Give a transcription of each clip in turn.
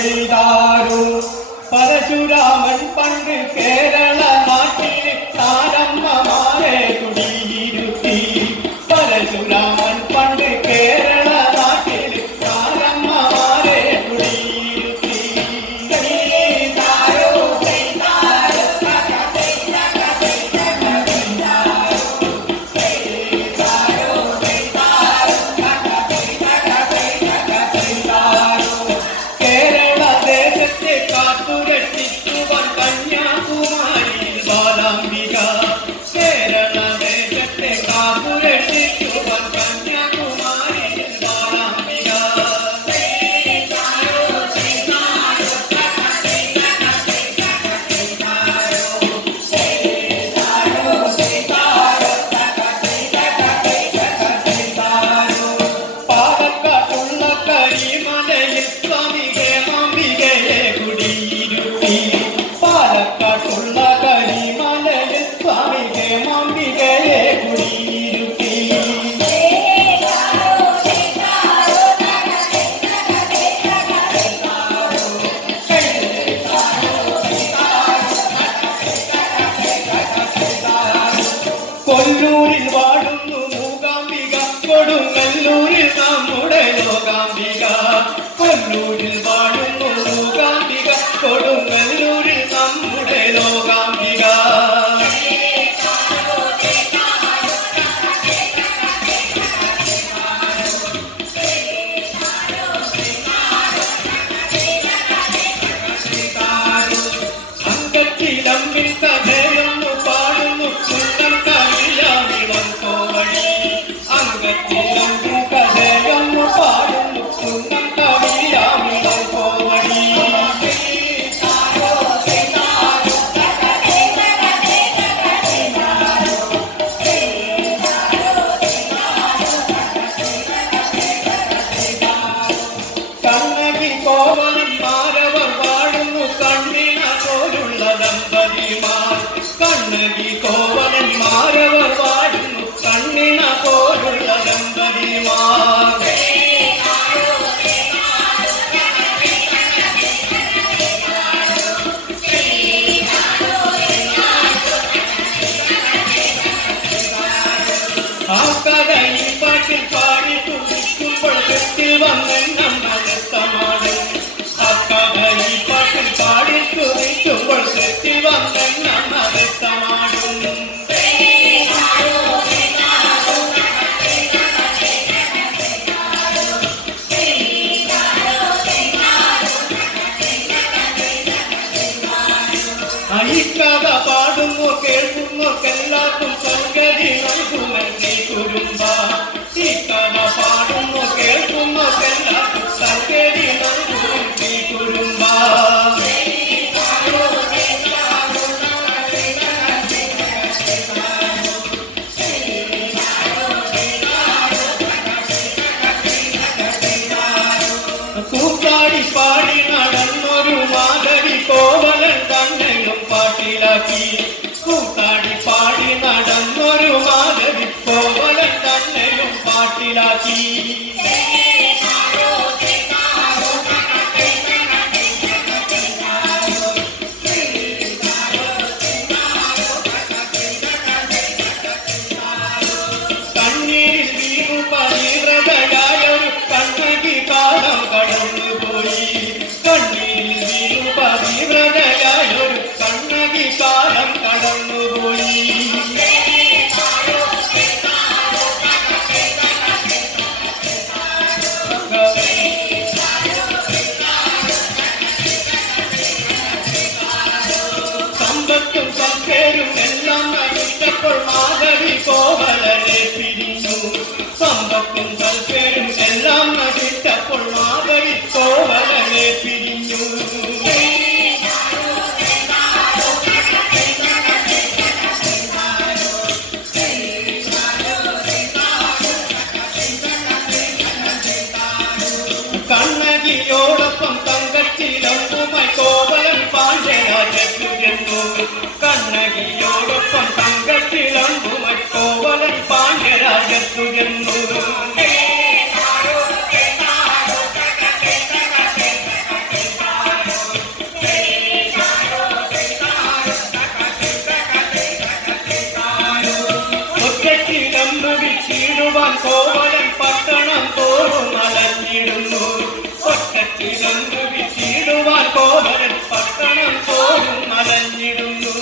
പെയ്താരോ പരശുരാമൻ പണ്ട് കേരള നാട്ടിൽ താരമ്മമാരെ കുടിയിരുത്തി. പരശുരാമൻ പണ്ട് കേരള നാട്ടിൽ താരമ്മമാരെ കുടിയിരുത്തി. കേരള ദേശത്തെ കാത്തുരക്ഷിക്കുവാൻ കന്യാകുമാരിയിൽ ബാലാംബിക. കേരള ദേശത്തെ കാത്തുരക്ഷിക്കുവാൻ കന്യാകുമാരിയിൽ ബാലാംബിക. പാലക്കാട്ടുള്ള കരിമലയിൽ സ്വാമി ഹേമാംബികയെ കുടിയിരുത്തി. പാലക്കാട്ടുള്ള കരിമലയിൽ സ്വാമി ഹേമാംബികയെ കുടിയിരുത്തി. കൊല്ലൂരിൽ വാഴുന്നു മൂകാംബിക, കൊടുങ്ങല്ലൂരിൽ നമ്മുടെ ലോകാംബിക. കൊല്ലൂരിൽ വാഴുന്നു മൂകാംബിക, കൊടുങ്ങല്ലൂരിൽ നമ്മുടെ ലോകാംബിക. അങ്കച്ചിലമ്പിൽ കഥയൊന്നു പാടുന്നു കുന്നം കളിയാമിളം കോവഴി. അങ്കച്ചിലമ്പിൽ കഥയൊന്നു പാടുന്നു കുന്നം കളിയാമിളം കോവഴി. കണ്ണകി കോവലൻ മാരവർ വാഴുന്നു കണ്ണിന പോലുള്ള ദമ്പതിമാർ. കണ്ണകി കോവലൻ മാരവർ വാഴുന്നു കണ്ണിന പോലുള്ള ദമ്പതിമാർ. ആ കഥ ഈ പാട്ടിൽ പാടി തുടിക്കുമ്പോൾ തെറ്റിൽ വന്നെണ്ണ നൃത്തമാണ്. ആ കഥ ഈ പാട്ടിൽ പാടി തുടിക്കുമ്പോൾ തെറ്റിൽ വന്നെണ്ണ നൃത്തമാടും. ഈ കഥ പാടുന്നു കേൾക്കുന്നവർക്കെല്ലാവർക്കും സൗകര്യ നൽകുമെന്നീ കുരുമ്പ. ഈ കഥ പാടുന്നു കേൾക്കുന്നവർക്കെല്ലാവർക്കും സൗകര്യ നൽകുമെന്നീ കുരുമ്പ. കൂത്താടി പാടി നടന്നൊരു മാധവി കോവലൻ തന്നെയും പാട്ടിലാക്കി. കൂത്താടി പാടി നടന്നൊരു മാധവി കോവലൻ തന്നെയും പാട്ടിലാക്കി. കണ്ണീരിൽ വീണു പതിവ്രതയായൊരു കണ്ണകി കാലം കടന്നുപോയി. കണ്ണീരിൽ വീണു പതിവ്രതയായൊരു കണ്ണകി കാലം കടന്നുപോയി. സമ്പത്തും സഖ്യരും എല്ലാം നടിച്ചപ്പോൾ മാധവി കോവലനെ പിരിഞ്ഞു. സമ്പത്തും സഖ്യരും എല്ലാം നടിച്ചപ്പോൾ മാധവി കോവലനെ പിരിഞ്ഞു. കണ്ണകിയോടൊപ്പം തങ്കച്ചിലമ്പുമായി കോവലൻ പാണ്ഡ്യരാജത്തു ചെന്നു. കണ്ണകിയോടൊപ്പം തങ്കച്ചിലമ്പുമായി കോവലൻ പാണ്ഡ്യരാജത്തു ചെന്നു. തങ്കത്തിലൊന്ന് വിറ്റിടുവാൻ കോവലൻ പട്ടണം പോലും മലഞ്ഞിടുന്നു.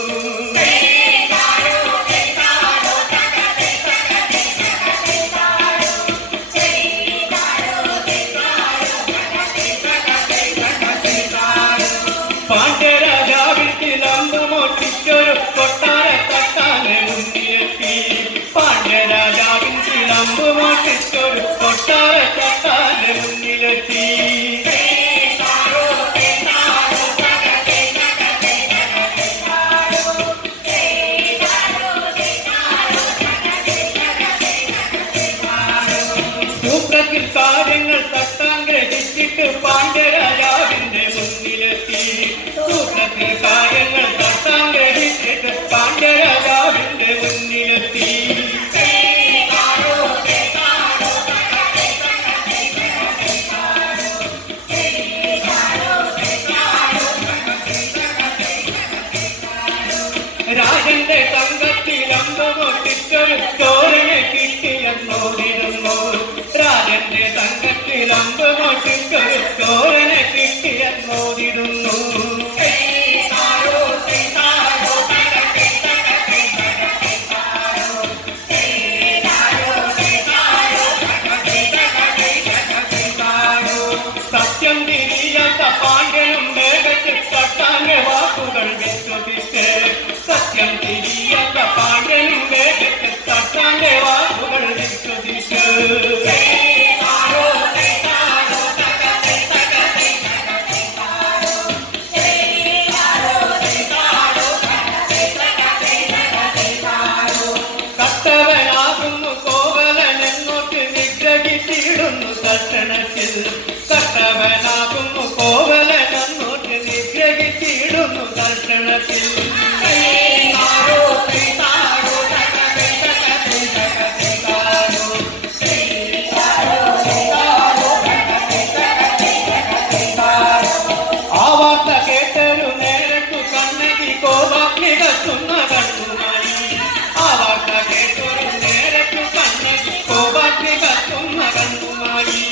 പാണ്ഡ്യരാജാവിൽ ചിലമ്പ് മോഷ്ടിച്ചൊരു കൊട്ടാര തട്ടാനെ മുന്നിലെത്തി. പാണ്ഡ്യരാജാവിൻ ചിലമ്പ് മോഷ്ടിച്ചൊരു കൊട്ടാര തട്ടാനെ മുന്നിലെത്തി. സൂത്രത്തിൽ കാര്യങ്ങൾ തട്ടാൻ ഗ്രഹിച്ചിട്ട് പാണ്ഡ്യരാജാവിന്റെ മുന്നിലെത്തി. സൂത്രത്തിൽ കാര്യങ്ങൾ തട്ടാൻ ഗ്രഹിച്ചിട്ട് പാണ്ഡ്യരാജാവിന്റെ മുന്നിലെത്തി. രാജന്റെ തങ്കത്തിലമ്പ് മോഷ്ടിച്ചൊരു ചോരനെ കിട്ടിയെന്നോടിരുന്നു. രാജന്റെ തങ്കത്തിലമ്പ് മോഷ്ടിച്ചൊരു ചോരനെ കിട്ടിയെന്നോടിരുന്നു. സത്യം തിരിയാത്ത പാണ്ഡ്യനും വേഗത്തിൽ തട്ടാന്റെ വാക്കുകൾ വിശ്വസിച്ച്. സത്യം തിരിയാത്ത പാണ്ഡ്യനും വേഗത്തിൽ തട്ടാന്റെ വാക്കുകൾ വിശ്വസിച്ച്. കട്ടവനാകുന്നു കോവലൻ എന്നോട്ട് നിഗ്രഹിച്ചിടുന്നു തക്ഷണത്തിൽ. കട്ടവനാകുന്നു കോവലൻ എന്നോട്ട് നിഗ്രഹിച്ചിടുന്നു തക്ഷണത്തിൽ. ആ വാർത്ത കേട്ടൊരു നേരത്തു കണ്ണകി കോപാഗ്നി കത്തുന്ന കണ്ണുമായി. ആ വാർത്ത കേട്ടൊരു നേരത്തു കണ്ണകി കോപാഗ്നി കത്തുന്ന കണ്ണുമായി.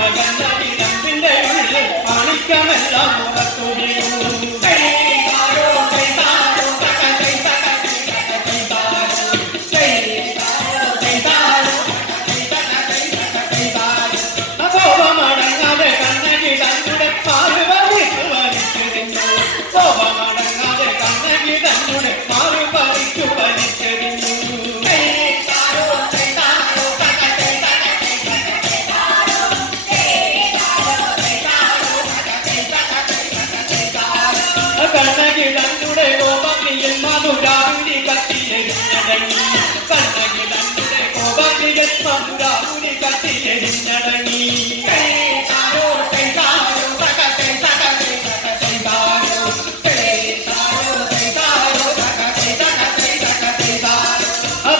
കണ്ണകി തമ്പിന്റെ ഉള്ളിൽ മാണിക്കമെല്ലാം മുഖത്തു വീണു. കോപമടങ്ങാതെ കണ്ണകി തന്നുടെ മാറ് പറിച്ചു വലിച്ചെറിഞ്ഞു. കോപമടങ്ങാതെ കണ്ണകി തന്നുടെ മാറ് പറിച്ചു വലിച്ചെറിഞ്ഞു. കണ്ണകി തന്നുടെ കോപത്തിയിൽ മധുരാവുനി കത്തിയെരിഞ്ഞടങ്ങി. കണ്ണകി തന്നുടെ കോപത്തിയിൽ മധുരാവുനി കത്തിയെരിഞ്ഞടങ്ങി.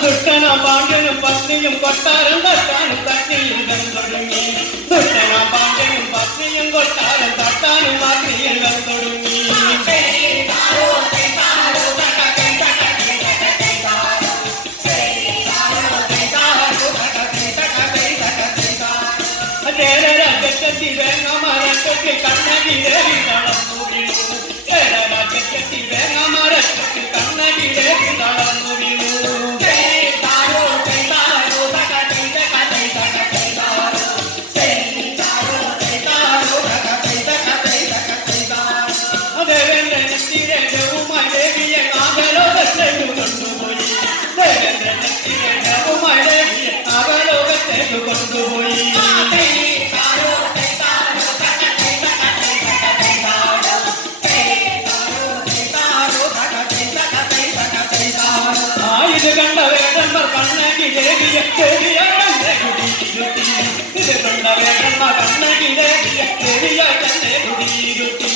ദുഷ്ടന പാണ്ഡ്യനും പത്നിയും കൊട്ടാരം തട്ടാനും തന്നിയിൽ തുടങ്ങി. ദുഷ്ടന പാണ്ഡ്യനും പത്നിയും കൊട്ടാരം തട്ടാനും അഗ്നിയിൽ തുടങ്ങി. ചേരരാജ്യത്തെത്തി വേങ്ങമരത്തെത്തി കണ്ണകി ദേവി നടന്നു വീണു. ചേരരാജ്യത്തെത്തി വേങ്ങമരത്തെത്തി കണ്ണകി ദേവി നടന്നു വീണു. ദേവേന്ദ്രനെത്തിരെ ദേവുമായി ദേവിയെ നാഗലോകത്തേക്കു കൊണ്ടുപോയി. ദേവേന്ദ്രനെത്തിരെ ദേവുമായി ദേവിയെ നാഗലോകത്തേക്കു കൊണ്ടുപോയി. ഇത് കണ്ട വേടന്മാർ കണ്ണകി ദേവിയെ ദേവിയെ തന്നെ കുടിയിരുത്തി. ഇത് കണ്ട വേടന്മാർ കണ്ണകി ദേവിയെ ദേവിയെ തന്നെ കുടിയിരുത്തി.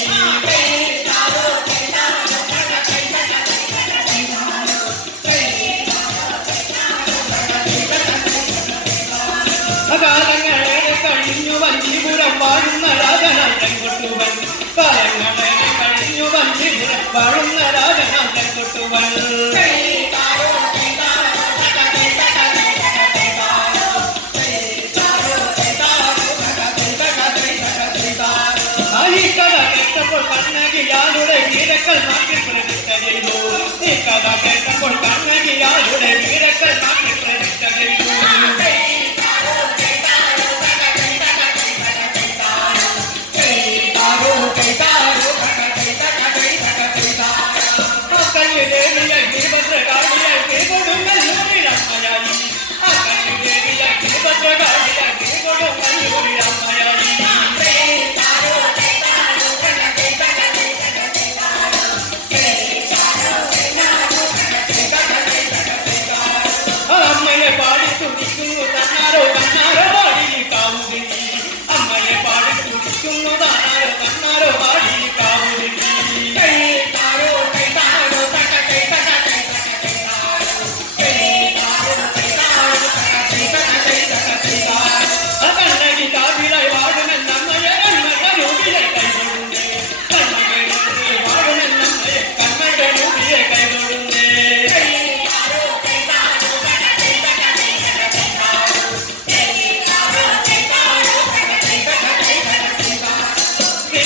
കാലങ്ങളേറെ കഴിഞ്ഞു വഞ്ചിപുരം വാഴുന്ന രാജനാം ചെങ്കൊട്ടുവൻ. കാലങ്ങളേറെ കഴിഞ്ഞു വഞ്ചിപുരം വാഴുന്ന രാജനാം ചെങ്കൊട്ടുവൻ. ഈ കഥ കേട്ടപ്പോൾ കണ്ണകിയാളുടെ വീരക്കൾ നാട്ടിൽ പ്രതിഷ്ഠ ചെയ്തു. ഈ കഥ കേട്ടപ്പോൾ കണ്ണകിയാളുടെ വീരക്കൾ നാട്ടിൽ പ്രതിഷ്ഠ ചെയ്തു. ദേവിയെ ഭദ്രകാളിയെ കൊടുങ്ങല്ലൂരിലമ്മയായി. ആ കണ്ണി ദേവിയെ ഭദ്രകാളിയെ കൊടുങ്ങല്ലൂരിലമ്മയായി. അമ്മയെ പാടി തുടിക്കുന്നു തന്നാരോ തന്നാരോ പാടി കാവുകിണ്ടി. അമ്മയെ പാടി തുടിക്കുന്നു തന്നാരോ തന്നാരോ പാടി കാവുകിണ്ടി. കണ്ണകി കാവിലായി വാഴുമെന്നമ്മയെ കണ്ണക രൂപിയെ കൈകൊടുന്നേ. കണ്ണകി വാഴുമെന്നമ്മയെ കണ്ണക രൂപിയെ കൈകൊടുന്നേ.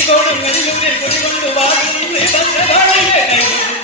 കൊടുങ്ങല്ലൂരിൽ കുടികൊണ്ടു വാഴും ഭദ്രകാളിയെ കൈകൊടുന്നേ.